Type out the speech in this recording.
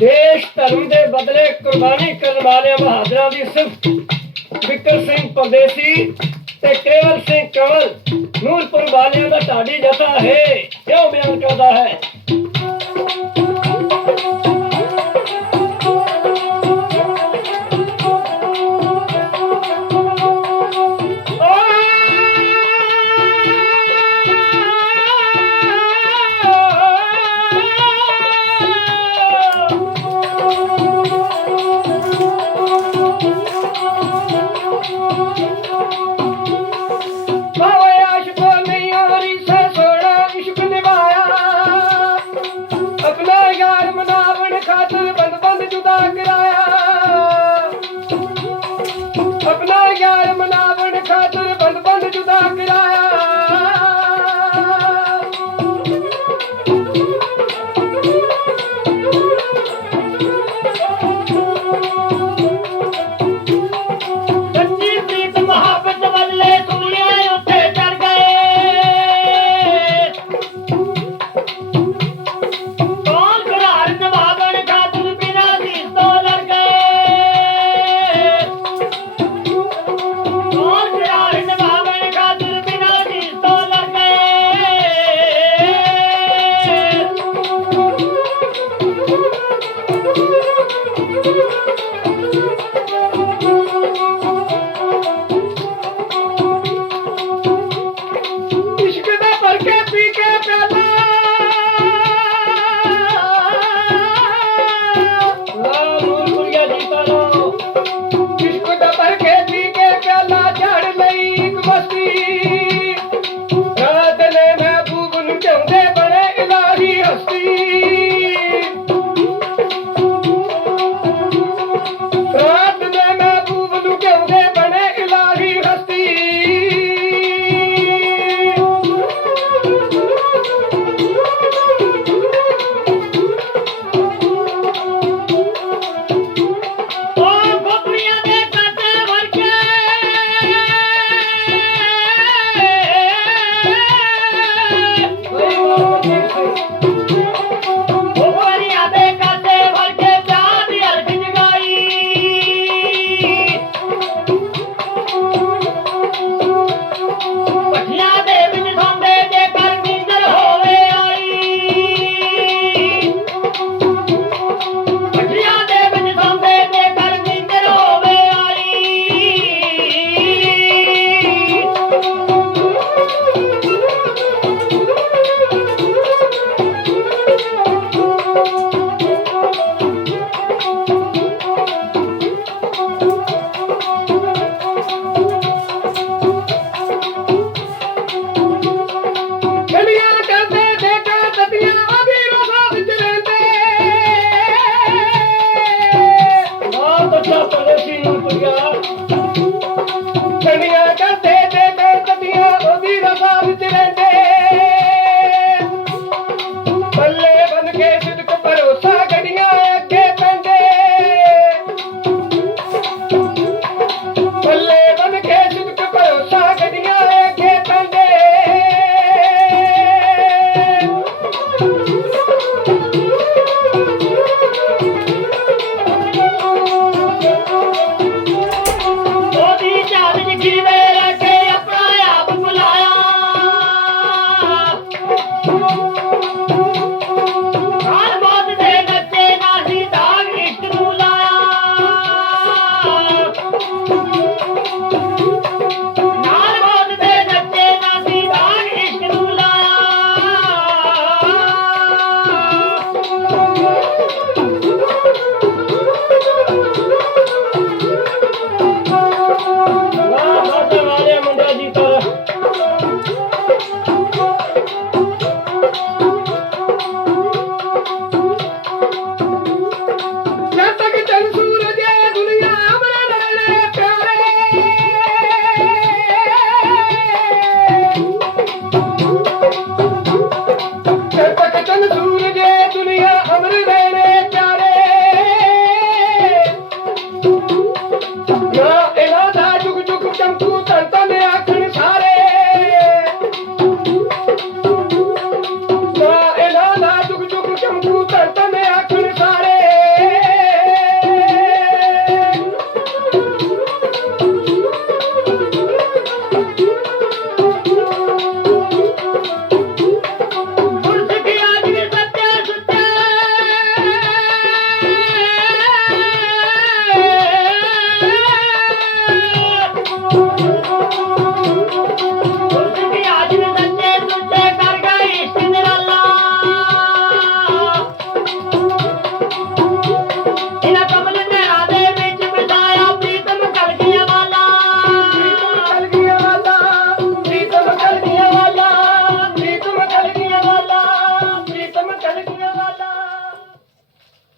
ਦੇਸ਼ ਧਰਮ ਦੇ ਬਦਲੇ ਕੁਰਬਾਨੀ ਕਰਨ ਵਾਲਿਆਂ ਬਹਾਦਰਾਂ ਦੀ ਸਿਫਤ। ਵਿਕਰ ਸਿੰਘ ਪਰਦੇਸੀ ਤੇ ਕੇਵਲ ਸਿੰਘ ਕਵਲ ਨੂਰਪੁਰ ਵਾਲਿਆਂ ਦਾ ਢਾਡੀ ਜਥਾ ਹੈ ਇਹ ਬਿਆਨ ਕਰਦਾ ਹੈ।